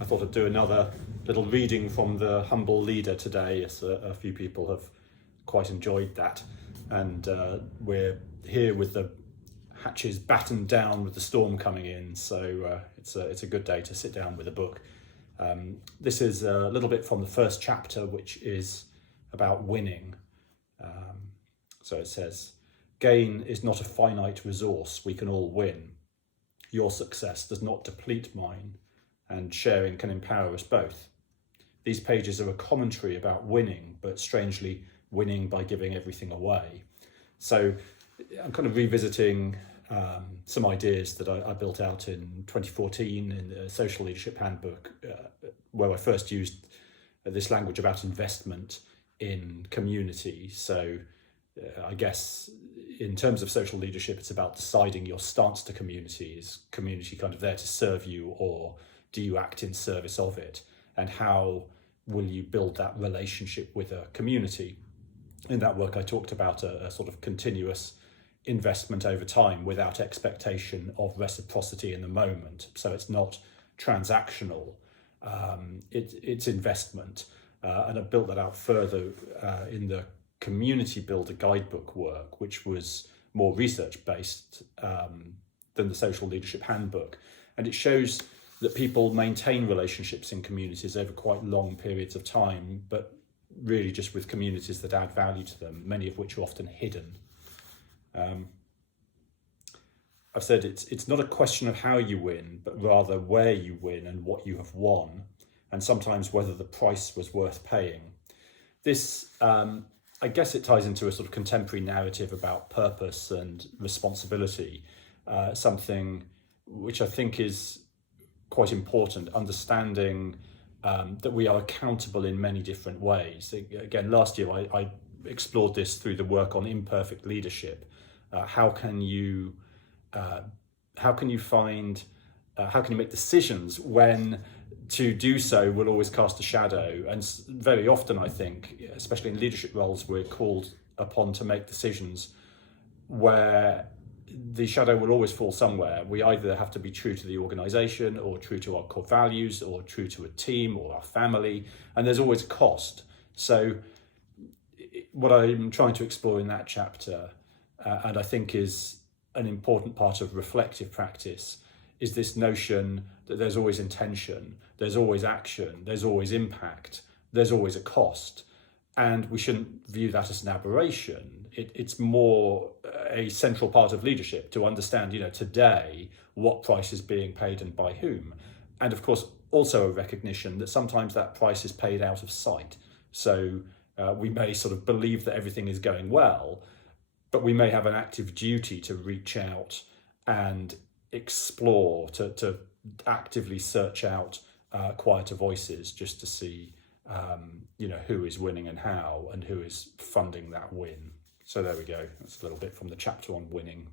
I thought I'd do another little reading from the humble leader today, as a few people have quite enjoyed that. And we're here with the hatches battened down with the storm coming in, so it's a good day to sit down with a book. This is a little bit from the first chapter, which is about winning. So it says, "Gain is not a finite resource we can all win. Your success does not deplete mine, and sharing can empower us both. These pages are a commentary about winning, but strangely winning by giving everything away." So I'm kind of revisiting some ideas that I built out in 2014 in the Social Leadership Handbook, where I first used this language about investment in community. So I guess in terms of social leadership, it's about deciding your stance to community. Is community kind of there to serve you, or do you act in service of it? And how will you build that relationship with a community? In that work, I talked about a sort of continuous investment over time without expectation of reciprocity in the moment. So it's not transactional, it's investment. And I built that out further in the Community Builder guidebook work, which was more research based than the Social Leadership Handbook. And it shows that people maintain relationships in communities over quite long periods of time, but really just with communities that add value to them, many of which are often hidden. I've said it's not a question of how you win, but rather where you win and what you have won, and sometimes whether the price was worth paying. This, I guess it ties into a sort of contemporary narrative about purpose and responsibility, something which I think is quite important, understanding that we are accountable in many different ways. Again, last year I explored this through the work on imperfect leadership. How can you make decisions when to do so will always cast a shadow? And very often, I think, especially in leadership roles, we're called upon to make decisions where the shadow will always fall somewhere. We either have to be true to the organization, or true to our core values, or true to a team or our family, and there's always a cost. So what I'm trying to explore in that chapter, and I think is an important part of reflective practice, is this notion that there's always intention, there's always action, there's always impact, there's always a cost. And we shouldn't view that as an aberration. It's more a central part of leadership to understand, today, what price is being paid and by whom. And of course, also a recognition that sometimes that price is paid out of sight. So we may sort of believe that everything is going well, but we may have an active duty to reach out and explore, to actively search out quieter voices, just to see who is winning and how, and who is funding that win. So there we go. That's a little bit from the chapter on winning.